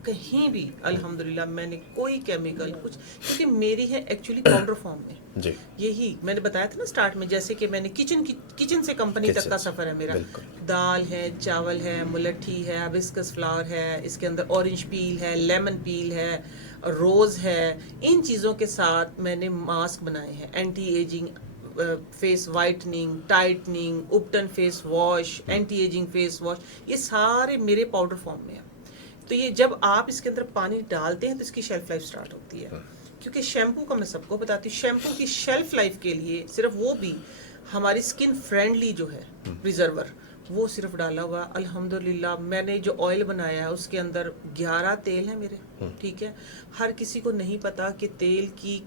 کہیں بھی الحمدللہ میں نے کوئی کیمیکل کچھ، کیونکہ میری ہے ایکچولی پاؤڈر فارم میں جی یہی میں نے بتایا تھا نا سٹارٹ میں، جیسے کہ میں نے کچن سے کمپنی تک کا سفر ہے میرا. بالکل دال ہے، چاول ہے، ملٹھی ہے، ہبسکس فلاور ہے، اس کے اندر اورنج پیل ہے، لیمن پیل ہے، روز ہے. ان چیزوں کے ساتھ میں نے ماسک بنائے ہیں، anti ageing face whitening, tightening, ubtan face wash, anti ageing face wash, یہ سارے میرے پاؤڈر فارم میں ہیں. تو یہ جب آپ اس کے اندر پانی ڈالتے ہیں تو اس کی شیلف لائف سٹارٹ ہوتی ہے. کیونکہ شیمپو کا میں سب کو بتاتی ہوں، شیمپو کی شیلف لائف کے لیے صرف وہ بھی ہماری سکن فرینڈلی جو ہے پریزرور، وہ صرف ڈالا ہوا. الحمدللہ میں نے جو آئل بنایا ہے اس کے اندر 11 تیل ہیں میرے، ٹھیک ہے. ہر کسی کو نہیں پتا کہ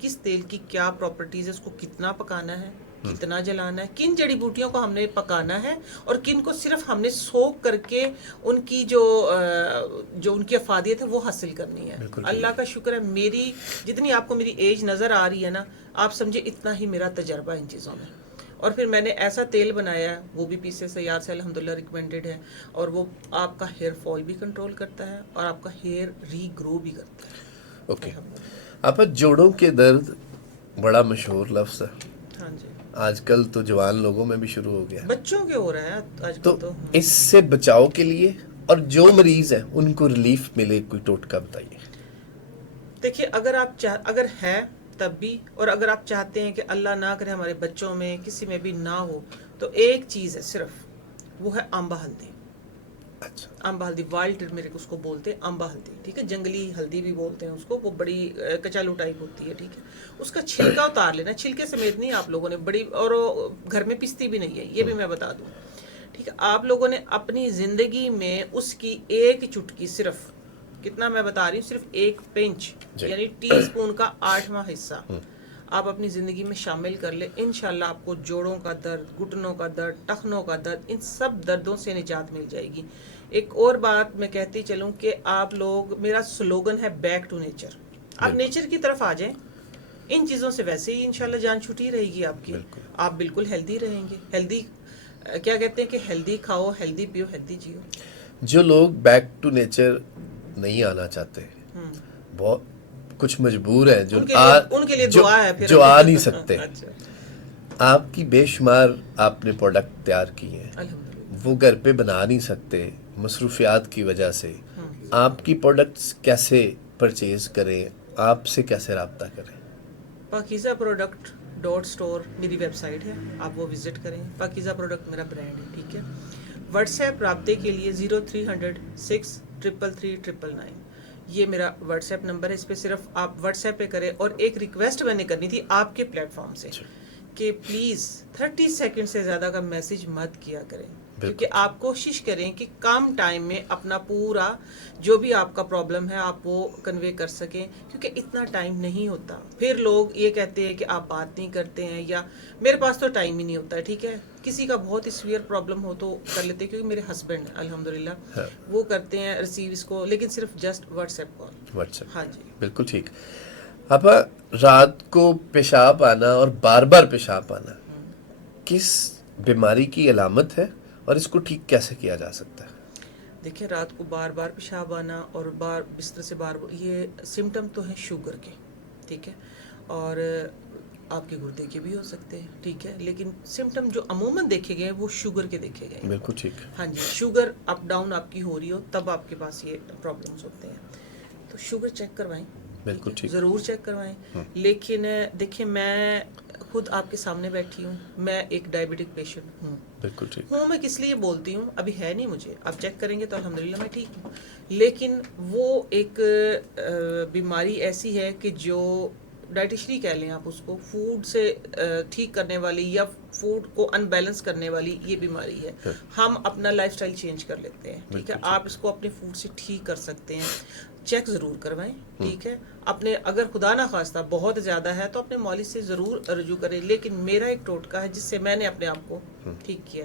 کس تیل کی کیا پراپرٹیز ہے، اس کو کتنا پکانا ہے، کتنا جلانا ہے، کن جڑی بوٹیوں کو ہم نے پکانا ہے، اور کن کو صرف ہم نے سوک کر کے ان کی جو ان کی افادیت ہے وہ حاصل کرنی ہے. اللہ کا شکر ہے میری جتنی آپ کو میری ایج نظر آ رہی ہے نا، آپ سمجھے اتنا ہی میرا تجربہ ان چیزوں میں. اور پھر میں نے ایسا تیل بنایا ہے، وہ بھی پیسے سیار سے الحمدللہ ریکمینڈڈ ہے، اور وہ آپ کا ہیئر فال بھی کنٹرول کرتا ہے اور آپ کا ہیئر ری گرو بھی کرتا ہے. اوکے. آپ جوڑوں کے درد بڑا مشہور لفظ ہے، ہاں جی، آج کل تو جوان لوگوں میں بھی شروع ہو گیا، بچوں کے ہو رہا ہے آج تو کل تو. اس سے بچاؤ کے لیے اور جو مریض ہیں ان کو ریلیف ملے کوئی ٹوٹکا بتائیے. دیکھیے اگر ہے تب بھی، اور اگر آپ چاہتے ہیں کہ اللہ نہ کرے ہمارے بچوں میں کسی میں بھی نہ ہو، تو ایک چیز ہے صرف، وہ ہے آمبا ہلدی. اچھا امبا ہلدی، وائلڈ ٹرمرک اس کو بولتے ہیں، امبا ہلدی، ٹھیک ہے. جنگلی ہلدی بھی بولتے ہیں اس کو، وہ بڑی کچالو ٹائپ ہوتی ہے، ٹھیک ہے. اس کا چھلکا اتار لینا، چھلکے سمیت نہیں آپ لوگوں نے بڑی، اور گھر میں پستی بھی نہیں ہے، یہ بھی میں بتا دوں، ٹھیک ہے. آپ لوگوں نے اپنی زندگی میں اس کی ایک چٹکی، صرف کتنا میں بتا رہی ہوں، صرف 1 پنچ جی یعنی ٹی اسپون کا 8واں حصہ آپ اپنی زندگی میں شامل کر لیں، انشاءاللہ آپ کو جوڑوں کا درد، گھٹنوں کا درد، ٹخنوں کا درد، ان سب دردوں سے نجات مل جائے گی. ایک اور بات میں کہتی چلوں کہ آپ لوگ، میرا سلوگن ہے بیک ٹو نیچر. آپ نیچر کی طرف آ جائیں، ان چیزوں سے ویسے ہی انشاءاللہ جان چھٹی رہے گی آپ کی، آپ بالکل ہیلدی رہیں گے. ہیلدی کیا کہتے ہیں کہ ہیلدی کھاؤ، ہیلدی پیو، ہیلدی جیو. جو لوگ بیک ٹو نیچر نہیں آنا چاہتے، بہت کچھ مجبور ہیں، ان کے لیے دعا ہے پھر جو آ نہیں سکتے، اچھا، آپ کی بے شمار آپ نے پروڈکٹ تیار کیے ہیں، الحمدللہ. وہ گھر پہ بنا نہیں سکتے مصروفیات کی وجہ سے، آپ کی پروڈکٹس کیسے پرچیز کریں، آپ سے کیسے رابطہ کریں؟ پاکیزہ پروڈکٹ .اسٹور میری ویب سائٹ ہے، آپ وہ وزٹ کریں. پاکیزہ پروڈکٹ میرا برانڈ ہے، ٹھیک ہے. واٹس ایپ رابطے کے لیے 0300 633 999 یہ میرا واٹس ایپ نمبر ہے. اس پہ صرف آپ واٹس ایپ پہ کریں. اور ایک ریکویسٹ میں نے کرنی تھی آپ کے پلیٹ فارم سے کہ پلیز 30 سیکنڈ سے زیادہ کا میسج مت کیا کریں، کیونکہ آپ کوشش کریں کہ کم ٹائم میں اپنا پورا جو بھی آپ کا پرابلم ہے آپ وہ کنوے کر سکیں، کیونکہ اتنا ٹائم نہیں ہوتا. پھر لوگ یہ کہتے ہیں کہ آپ بات نہیں کرتے ہیں، یا میرے پاس تو ٹائم ہی نہیں ہوتا ہے، ٹھیک ہے. کسی کا بہت ہی سیویئر پرابلم ہو تو کر لیتے ہیں، کیونکہ میرے ہسبینڈ الحمدللہ وہ کرتے ہیں ریسیو اس کو، لیکن صرف just WhatsApp call. WhatsApp. ہاں جی، بالکل ٹھیک. اب رات کو پیشاب آنا اور بار بار پیشاب آنا کس بیماری کی علامت ہے اور اس کو ٹھیک کیسے کیا جا سکتا ہے؟ دیکھیں رات کو بار بار پیشاب آنا اور بستر سے یہ سمٹم تو ہیں شوگر کے، ٹھیک ہے، اور آپ کے گردے کے بھی ہو سکتے ہیں، ٹھیک ہے. لیکن سمٹم جو عموماً دیکھے گئے وہ شوگر کے دیکھے گئے. بالکل ٹھیک. ہاں جی، شوگر اپ ڈاؤن آپ کی ہو رہی ہو تب آپ کے پاس یہ پرابلمس ہوتے ہیں. تو شوگر چیک کروائیں، بالکل ٹھیک، ضرور چیک کروائیں. لیکن دیکھیں میں خود آپ کے سامنے بیٹھی ہوں، میں ایک ڈائبٹک پیشنٹ ہوں. بالکل ٹھیک. میں کس لیے بولتی ہوں، ابھی ہے نہیں مجھے، آپ چیک کریں گے تو الحمدللہ میں ٹھیک ہوں. لیکن وہ ایک بیماری ایسی ہے کہ جو ڈائٹیشنی کہہ لیں آپ اس کو، فوڈ سے ٹھیک کرنے والی یا فوڈ کو ان بیلنس کرنے والی یہ بیماری ہے. ہم اپنا لائف سٹائل چینج کر لیتے ہیں، ٹھیک ہے. آپ اس کو اپنے فوڈ سے ٹھیک کر سکتے ہیں. چیک ضرور کروائیں، ٹھیک ہے. اپنے اگر خدا نہ خواستہ بہت زیادہ ہے تو اپنے مالج سے ضرور رجوع کریں. لیکن میرا ایک ٹوٹکا ہے جس سے میں نے اپنے آپ کو ٹھیک کیا،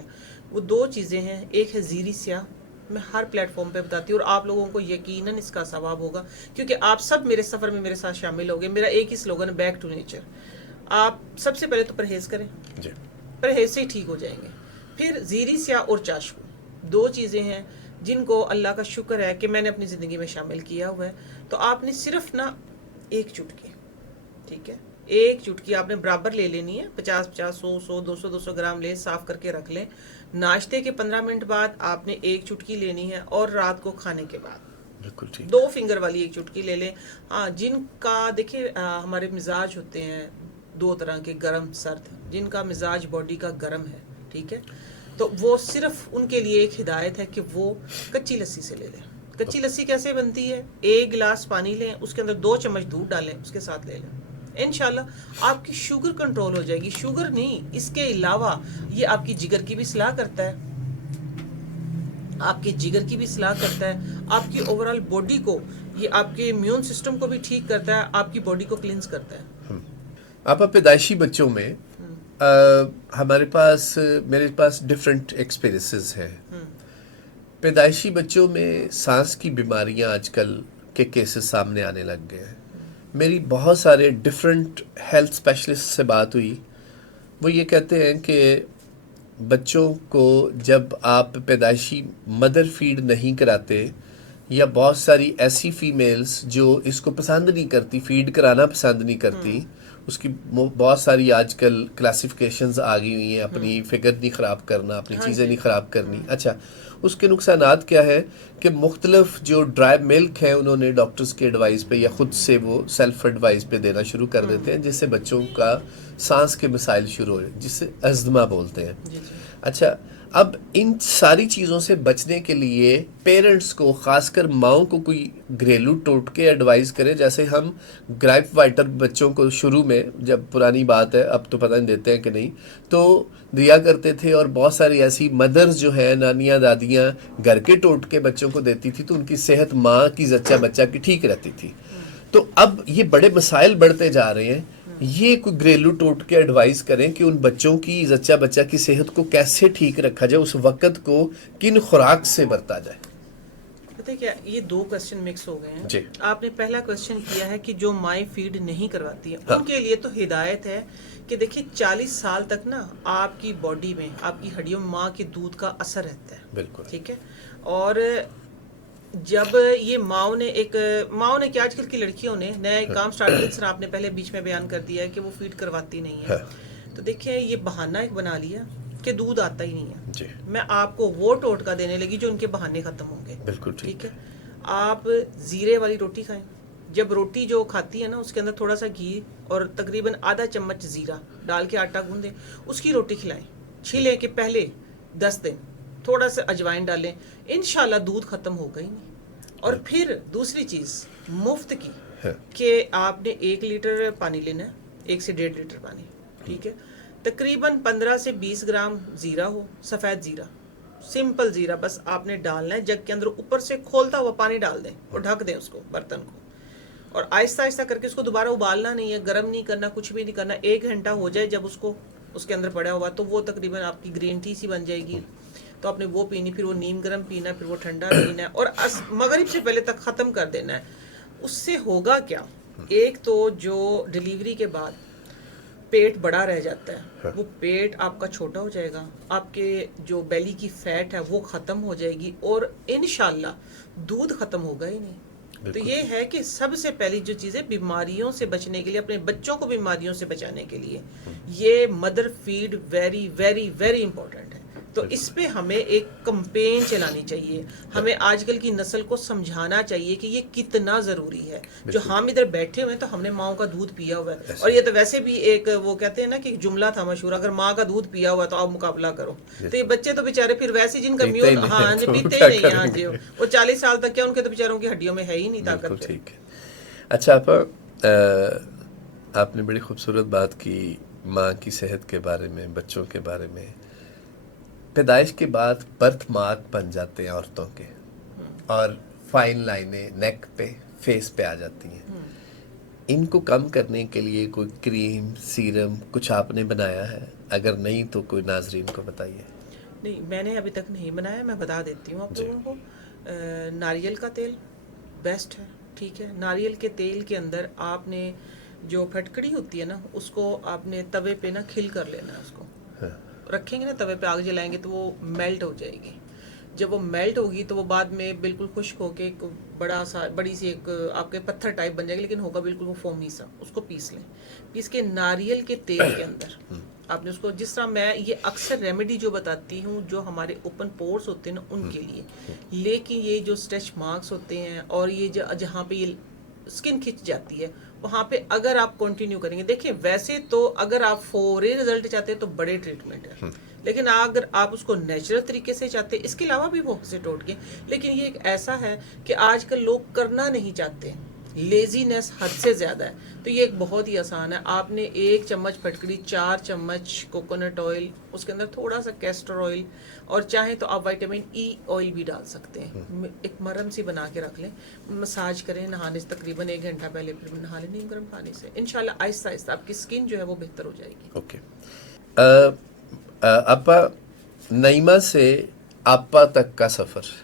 وہ 2 چیزیں ہیں. ایک ہے زیریں سیاہ، میں ہر پلیٹ فارم پہ بتاتی ہوں، اور آپ لوگوں کو یقیناً اس کا ثواب ہوگا، کیونکہ آپ سب میرے سفر میں میرے ساتھ شامل ہو گئے. میرا ایک ہی سلوگن ہے، بیک ٹو نیچر. آپ سب سے پہلے تو پرہیز کریں، پرہیز سے ہی ٹھیک ہو جائیں گے. پھر زیریں سیاہ اور چاشنی 2 چیزیں ہیں جن کو اللہ کا شکر ہے کہ میں نے اپنی زندگی میں شامل کیا ہوا ہے. تو آپ نے صرف نا ایک چٹکی, ٹھیک ہے, ایک چٹکی آپ نے برابر لے لینی ہے, 50 100 200 گرام لیں, صاف کر کے رکھ لیں. ناشتے کے 15 منٹ بعد آپ نے ایک چٹکی لینی ہے, اور رات کو کھانے کے بعد بالکل ٹھیک. 2 فنگر والی ایک چٹکی لے لیں. ہاں, جن کا دیکھیں ہمارے مزاج ہوتے ہیں 2 طرح کے, گرم سرد, جن کا مزاج باڈی کا گرم ہے, ٹھیک ہے, تو وہ صرف ان کے لیے ایک ہدایت ہے کہ وہ کچی لسی سے لے لیں. کچی لسی کیسے بنتی ہے؟ 1 گلاس پانی لیں, اس کے اندر 2 چمچ دودھ ڈالیں, اس کے ساتھ لے لیں. انشاءاللہ آپ کی شوگر کنٹرول ہو جائے گی. شوگر نہیں, اس کے علاوہ یہ آپ کی جگر کی بھی اصلاح کرتا ہے, آپ کے جگر کی بھی اصلاح کرتا ہے, آپ کی اوورال باڈی کو, یہ آپ کے امیون سسٹم کو بھی ٹھیک کرتا ہے, آپ کی باڈی کو کلینز کرتا ہے. آپ پیدائشی بچوں میں ہمارے پاس, میرے پاس ڈفرینٹ ایکسپیرینسز ہیں. پیدائشی بچوں میں سانس کی بیماریاں آج کل کے کیسز سامنے آنے لگ گئے ہیں. میری بہت سارے ڈفرینٹ ہیلتھ اسپیشلسٹ سے بات ہوئی, وہ یہ کہتے ہیں کہ بچوں کو جب آپ پیدائشی مدر فیڈ نہیں کراتے, یا بہت ساری ایسی فیمیلز جو اس کو پسند نہیں کرتی, فیڈ کرانا پسند نہیں کرتی, اس کی بہت ساری آج کل کلاسیفیکیشنز آ گئی ہوئی ہیں, اپنی فگر نہیں خراب کرنا, اپنی چیزیں نہیں خراب کرنی. اچھا, اس کے نقصانات کیا ہے کہ مختلف جو ڈرائی ملک ہیں انہوں نے ڈاکٹرز کے ایڈوائز پہ یا خود سے وہ سیلف ایڈوائز پہ دینا شروع کر دیتے ہیں, جس سے بچوں کا سانس کے مسائل شروع ہو, جس سے ازدما بولتے ہیں. اچھا, اب ان ساری چیزوں سے بچنے کے لیے پیرنٹس کو, خاص کر ماؤں کو, کوئی گھریلو ٹوٹکے ایڈوائز کرے. جیسے ہم گرائپ وائٹر بچوں کو شروع میں, جب پرانی بات ہے اب تو پتہ نہیں دیتے ہیں کہ نہیں, تو دیا کرتے تھے, اور بہت ساری ایسی مدرز جو ہیں, نانیاں دادیاں, گھر کے ٹوٹکے بچوں کو دیتی تھی, تو ان کی صحت ماں کی زچہ بچہ کی ٹھیک رہتی تھی. تو اب یہ بڑے مسائل بڑھتے جا رہے ہیں. یہ کوئی گھریلو ٹوٹکے ایڈوائز کریں کہ ان بچوں کی زچہ بچہ کی صحت کو کیسے ٹھیک رکھا جائے, اس وقت کو کن خوراک سے برتا جائے. پتہ کیا, یہ 2 کوسچن مکس ہو گئے ہیں. جی. آپ نے پہلا کوسچن کیا ہے کہ جو مائیں فیڈ نہیں کرواتی ہیں, ہاں. ان کے لیے تو ہدایت ہے کہ دیکھیں 40 سال تک نا آپ کی باڈی میں, آپ کی ہڈیوں میں ماں کے دودھ کا اثر رہتا ہے. بالکل ٹھیک ہے, اور جب یہ ماؤں نے کیا, آج کل کی لڑکیوں نے نئے کام سٹارٹ کیا, سر آپ نے پہلے بیچ میں بیان کر دیا ہے کہ وہ فیڈ کرواتی نہیں ہے. تو دیکھیں یہ بہانہ ایک بنا لیا کہ دودھ آتا ہی نہیں ہے. جی. میں آپ کو وہ ٹوٹکا دینے لگی جو ان کے بہانے ختم ہوں گے. بالکل ٹھیک ہے, آپ زیرے والی روٹی کھائیں. جب روٹی جو کھاتی ہے نا, اس کے اندر تھوڑا سا گھی اور تقریباً آدھا چمچ زیرہ ڈال کے آٹا گوندیں, اس کی روٹی کھلائیں. چھیلیں کہ پہلے 10 دن تھوڑا سا اجوائن ڈالیں, انشاءاللہ دودھ ختم ہوگا ہی نہیں. اور پھر دوسری چیز مفت کی, کہ آپ نے 1 لیٹر پانی لینا ہے, 1 سے 1.5 لیٹر پانی, ٹھیک ہے, تقریباً 15 سے 20 گرام زیرہ ہو, سفید زیرہ, سمپل زیرہ بس آپ نے ڈالنا ہے جگ کے اندر, اوپر سے کھولتا ہوا پانی ڈال دیں اور ڈھک دیں اس کو, برتن کو, اور آہستہ آہستہ کر کے اس کو دوبارہ ابالنا نہیں ہے, گرم نہیں کرنا, کچھ بھی نہیں کرنا. 1 گھنٹہ ہو جائے جب اس کے اندر پڑا ہوا, تو وہ تقریباً آپ کی گرین ٹی سی بن جائے گی. تو آپ نے وہ پینی, پھر وہ نیم گرم پینا, پھر وہ ٹھنڈا پینا ہے, اور مغرب سے پہلے تک ختم کر دینا ہے. اس سے ہوگا کیا, ایک تو جو ڈیلیوری کے بعد پیٹ بڑا رہ جاتا ہے, وہ پیٹ آپ کا چھوٹا ہو جائے گا, آپ کے جو بیلی کی فیٹ ہے وہ ختم ہو جائے گی, اور انشاءاللہ دودھ ختم ہوگا ہی نہیں. تو یہ ہے کہ سب سے پہلی جو چیزیں بیماریوں سے بچنے کے لیے, اپنے بچوں کو بیماریوں سے بچانے کے لیے, یہ mother feed very very very important ہے. تو اس پہ ہمیں ایک کمپین چلانی چاہیے, ہمیں آج کل کی نسل کو سمجھانا چاہیے کہ یہ کتنا ضروری ہے. جو ہم ادھر بیٹھے ہوئے ہیں تو ہم نے ماؤں کا دودھ پیا ہوا ہے, اور یہ تو ویسے بھی ایک وہ کہتے ہیں نا کہ جملہ تھا مشہور, اگر ماں کا دودھ پیا ہوا ہے تو آپ مقابلہ کرو. تو یہ بچے تو بیچارے پھر ویسے جن کا میون پیتے ہی نہیں, ہاں جی, وہ 40 سال تک کیا, ان کے تو بیچاروں کی ہڈیوں میں ہے ہی نہیں طاقت. ٹھیک ہے. اچھا آپ نے بڑی خوبصورت بات کی ماں کی صحت کے بارے میں, بچوں کے بارے میں. پیدائش کے بعد برتھ مارک بن جاتے ہیں عورتوں کے, اور فائن لائنیں نیک پہ, فیس پہ آ جاتی ہیں. ان کو کم کرنے کے لیے کوئی کریم, سیرم کچھ آپ نے بنایا ہے؟ اگر نہیں تو کوئی ناظرین کو بتائیے. نہیں, میں نے ابھی تک نہیں بنایا, میں بتا دیتی ہوں آپ لوگوں کو. ناریل کا تیل بیسٹ ہے. ٹھیک ہے, ناریل کے تیل کے اندر آپ نے جو پھٹکڑی ہوتی ہے نا, اس کو آپ نے توے پہ نا کھل کر لینا ہے, اس کو رکھیں گے نا توے پہ, آگ جلائیں گے تو وہ میلٹ ہو جائے گی. جب وہ میلٹ ہوگی تو وہ بعد میں بالکل خشک ہو کے ایک بڑی سی ایک آپ کے پتھر ٹائپ بن جائے گی، لیکن ہوگا بالکل وہ فومی سا. اس کو پیس لیں. پیس کے ناریل کے تیل کے اندر آپ نے اس کو، جس طرح میں یہ اکثر ریمیڈی جو بتاتی ہوں جو ہمارے اوپن پورس ہوتے ہیں نا ان کے لیے، لیکن یہ جو اسٹریچ مارکس ہوتے ہیں اور یہ جہاں پہ یہ اسکن کھچ جاتی ہے، وہاں پہ اگر آپ کنٹینیو کریں گے، دیکھیں ویسے تو اگر آپ فوری رزلٹ چاہتے ہیں تو بڑے ٹریٹمنٹ ہے، لیکن اگر آپ اس کو نیچرل طریقے سے چاہتے ہیں، اس کے علاوہ بھی بہت سے ٹوٹکے، لیکن یہ ایک ایسا ہے کہ آج کل لوگ کرنا نہیں چاہتے، لیزینس حد سے زیادہ ہے. تو یہ ایک بہت ہی آسان ہے. آپ نے 1 چمچ پھٹکڑی، 4 چمچ کوکونٹ آئل، اس کے اندر تھوڑا سا کیسٹر آئل، اور چاہیں تو آپ وائٹامن ای آئل بھی ڈال سکتے ہیں. ایک مرم سی بنا کے رکھ لیں، مساج کریں نہانے سے تقریباً 1 گھنٹہ پہلے، پھر نہا لیں نیم گرم پانی سے. انشاءاللہ آہستہ آہستہ آپ کی اسکن جو ہے وہ بہتر ہو جائے گی. اوکے. آپا، نعیمہ سے آپا تک کا سفر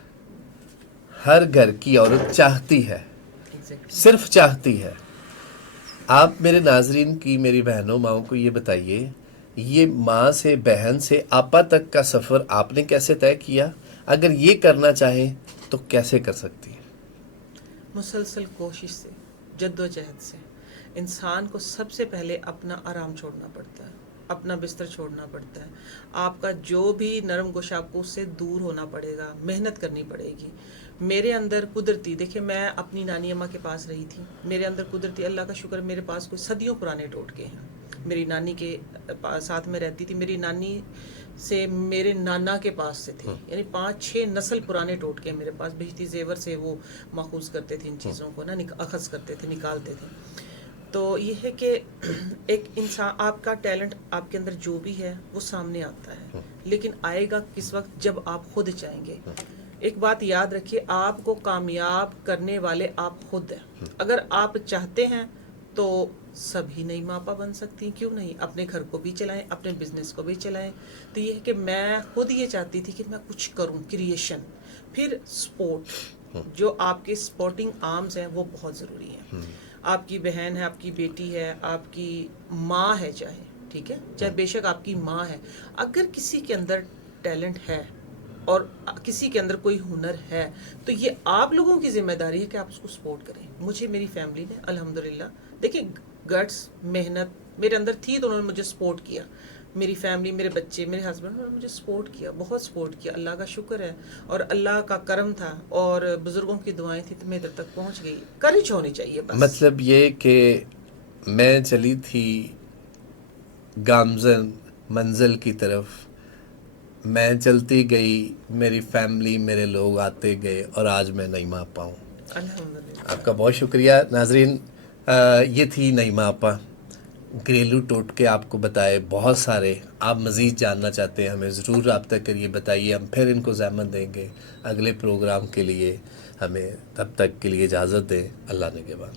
ہر گھر کی عورت چاہتی ہے، ایگزیکٹلی. صرف چاہتی ہے. آپ میرے ناظرین کی، میری بہنوں ماؤں کو یہ بتائیے، یہ ماں سے بہن سے آپا تک کا سفر آپ نے کیسے طے کیا؟ اگر یہ کرنا چاہیں تو کیسے کر سکتی ہیں؟ مسلسل کوشش سے، جد و جہد سے. انسان کو سب سے پہلے اپنا آرام چھوڑنا پڑتا ہے، اپنا بستر چھوڑنا پڑتا ہے. آپ کا جو بھی نرم گوشہ، آپ کو اس سے دور ہونا پڑے گا، محنت کرنی پڑے گی. میرے اندر قدرتی، دیکھیں میں اپنی نانی اماں کے پاس رہی تھی، میرے اندر قدرتی، اللہ کا شکر، میرے پاس کوئی صدیوں پرانے ٹوٹکے ہیں. میری نانی کے ساتھ میں رہتی تھی، میری نانی سے میرے نانا کے پاس سے تھے، یعنی 5-6 نسل پرانے ٹوٹکے میرے پاس. بجتی زیور سے وہ ماخوذ کرتے تھے ان چیزوں کو نا، اخذ کرتے تھے، نکالتے تھے. تو یہ ہے کہ ایک انسان، آپ کا ٹیلنٹ آپ کے اندر جو بھی ہے وہ سامنے آتا ہے، لیکن آئے گا کس وقت؟ جب آپ خود چاہیں گے. ایک بات یاد رکھیے، آپ کو کامیاب کرنے والے آپ خود ہیں. اگر آپ چاہتے ہیں تو سبھی نئی ماپا بن سکتی، کیوں نہیں؟ اپنے گھر کو بھی چلائیں، اپنے بزنس کو بھی چلائیں. تو یہ ہے کہ میں خود یہ چاہتی تھی کہ میں کچھ کروں، کریشن. پھر سپورٹ، جو آپ کے سپورٹنگ آرمز ہیں وہ بہت ضروری ہیں. آپ کی بہن ہے، آپ کی بیٹی ہے، آپ کی ماں ہے، چاہے ٹھیک ہے، چاہے بے شک آپ کی ماں ہے، اگر کسی کے اندر ٹیلنٹ ہے اور کسی کے اندر کوئی ہنر ہے تو یہ آپ لوگوں کی ذمہ داری ہے کہ آپ اس کو سپورٹ کریں. مجھے میری فیملی نے الحمدللہ، دیکھیں گٹس، محنت میرے اندر تھی تو انہوں نے مجھے سپورٹ کیا. میری فیملی، میرے بچے، میرے ہسبینڈ، انہوں نے مجھے سپورٹ کیا، بہت سپورٹ کیا. اللہ کا شکر ہے اور اللہ کا کرم تھا اور بزرگوں کی دعائیں تھیں تو میں ادھر تک پہنچ گئی. کرج ہونی چاہیے بس. مطلب یہ کہ میں چلی تھی گامزن منزل کی طرف، میں چلتی گئی، میری فیملی، میرے لوگ آتے گئے، اور آج میں نعیمہ آپا ہوں. الحمدللہ. آپ کا بہت شکریہ. ناظرین، یہ تھی نعیمہ آپا. گھریلو ٹوٹکے آپ کو بتائے بہت سارے. آپ مزید جاننا چاہتے ہیں ہمیں ضرور رابطہ کریے، بتائیے، ہم پھر ان کو زحمت دیں گے اگلے پروگرام کے لیے. ہمیں تب تک کے لیے اجازت دیں. اللہ نگہبان.